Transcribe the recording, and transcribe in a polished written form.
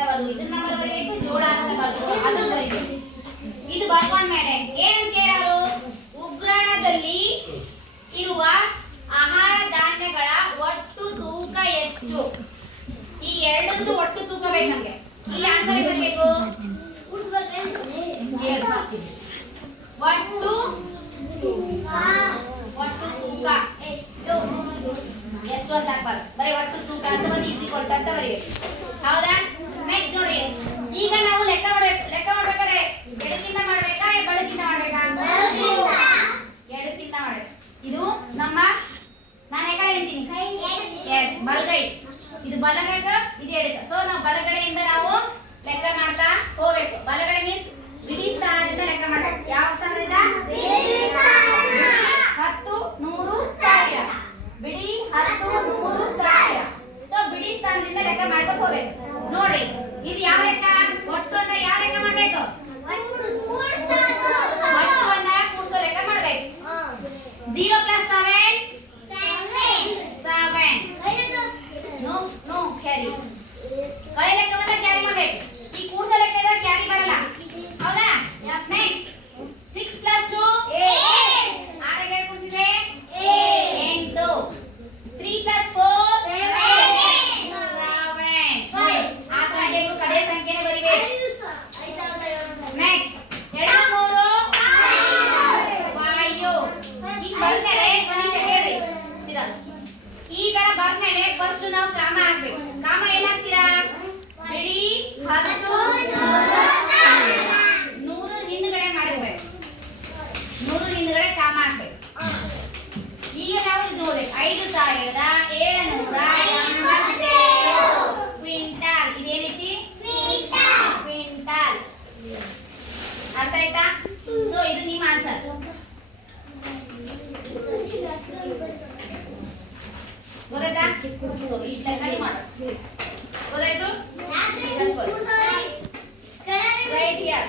ಅಂತ ಬರೆದು ಇದನ್ನ ಬರಬೇಕು, ಜೋಳ ಅಂತ ಬರೆದು ಅದನ್ನ ಬರೀಬೇಕು. ಇದು ಬರ್ಕೊಂಡ್ಮೇಲೆ ಏನಂತ ಕೇಳೋರು, ಉಗ್ರಾಣದಲ್ಲಿ ಇರುವ ಆಹಾರ ಧಾನ್ಯಗಳ ಒಟ್ಟು ತೂಕ ಎಷ್ಟು? ಈ ಎರಡರದ್ದು ಒಟ್ಟು ತೂಕ ಬೇಕು ನಮಗೆ. ಇಲ್ಲಿ ಆನ್ಸರ್ ಏನು ಬರಬೇಕು? ಒಟ್ಟು ತೂಕ ಎಷ್ಟು ಅಂತ ಹಾಕ್ಬಾರ್ದು, ಬರೀ ಒಟ್ಟು ತೂಕ ಅಂತ ಬರೀ ಈಸಿ ಕೊಟ್ಟು ಅಂತ ಬರೀಬೇಕು. ಹೌದಾ? ನೆಕ್ಸ್ಟ್ ನೋಡಿ, ಈಗ ನಾವು ಲೆಕ್ಕ ಮಾಡ್ಬೇಕಾದ್ರೆ ಎಡಕ್ಕಿಂತ ಮಾಡ್ಬೇಕಾ ಬಲಕ್ಕಿಂತ ಮಾಡ್ಬೇಕಾ? ಎಡಕ್ಕಿಂತ ಮಾಡ್ಬೇಕು. ಇದು ನಮ್ಮ ನಾನು ಈ ಕಡೆ ನಿಂತೀನಿ, ಎಸ್ ಬಲಗೈ, ಇದು ಬಲಗೈಗ, ಇದು ಎಡಕ. ಸೊ ನಾವು ಬಲಗಡೆಯಿಂದ ನಾವು ಲೆಕ್ಕ ಮಾಡ್ತಾ ಹೋಗ್ಬೇಕು. ಬಲಗಡೆ ಮೀನ್ಸ್ ಬಿಡಿ ಸ್ಥಾನದಿಂದ ಲೆಕ್ಕ ಮಾಡ್ಬೇಕು. ಯಾವ ಸ್ಥಾನದಿಂದ? 10, 100, 1000. ಬಿಡಿ 10, 100, 1000. ಸೊ ಬಿಡಿ ಸ್ಥಾನದಿಂದ ಲೆಕ್ಕ ಮಾಡ್ಬೇಕು ಹೋಗ್ಬೇಕು. ನೋಡಿ ಇದು ಯಾವ ಲೆಕ್ಕ? ಒಟ್ಟು ಅಂತ ಯಾವ ಲೆಕ್ಕ ಮಾಡ್ಬೇಕು? ಒಟ್ಟುವನ್ನ ಕೂಡ್ಸೋ ಲೆಕ್ಕ ಮಾಡ್ಬೇಕು. 0 + 7 7. No carry. ಕಳೆ ಲೆಕ್ಕವನ್ನ ಕ್ಯಾರಿ ಮಾಡ್ಬೇಕು. ಈ ಕೂಡ್ಸೋ ಲೆಕ್ಕದ ಕ್ಯಾರಿ ಬರಲ್ಲ. ಹೌದಾ? ನೆಕ್ಸ್ಟ್ 6 + 2 8. 6 ಗೆ ಕೂಡಿಸಿದ್ರೆ 8. 3 + 4 7. ಆ ಸಂಖ್ಯೆಗೂ ಅದೇ ಸಂಖ್ಯೆನೇ ಬರಿಬೇಕು. ನೆಕ್ಸ್ಟ್ 2 3 5. ಈಗ ಬಂದ್ಮೇಲೆ ಒಂದು ನಿಮಿಷ ಕೇಳ್ರಿ. ಈ ತರ ಬಂದ್ಮೇಲೆ ಫಸ್ಟ್ ನಾವು ಕಾಮ ಹಾಕ್ಬೇಕು. ಕಾಮ ಏನ್ ಹಾಕ್ತೀರಾ? ಬಿಡಿ 10, 100 ಹಿಂದ್ಗಡೆ ಮಾಡಿರ್ಬೇಕು. 100 ಹಿಂದ್ಗಡೆ ಕಾಮ ಹಾಕ್ಬೇಕು. ಈಗ ನಾವು ಇದು ಹೋಗ್ಬೇಕು. 5787 ಕ್ವಿಂಟಾಲ್. ಇದೇನೈತಿ? ಕ್ವಿಂಟಾಲ್. ಅರ್ಥ ಆಯ್ತಾ? ಸೊ ಇದು ನಿಮ್ಮ ಆನ್ಸರ್. ಗೊತ್ತಾಯ್ತಾ? ಇಷ್ಟ ಲೆಕ್ಕ ಮಾಡಿ. ಗೊತ್ತಾಯ್ತು? Right here.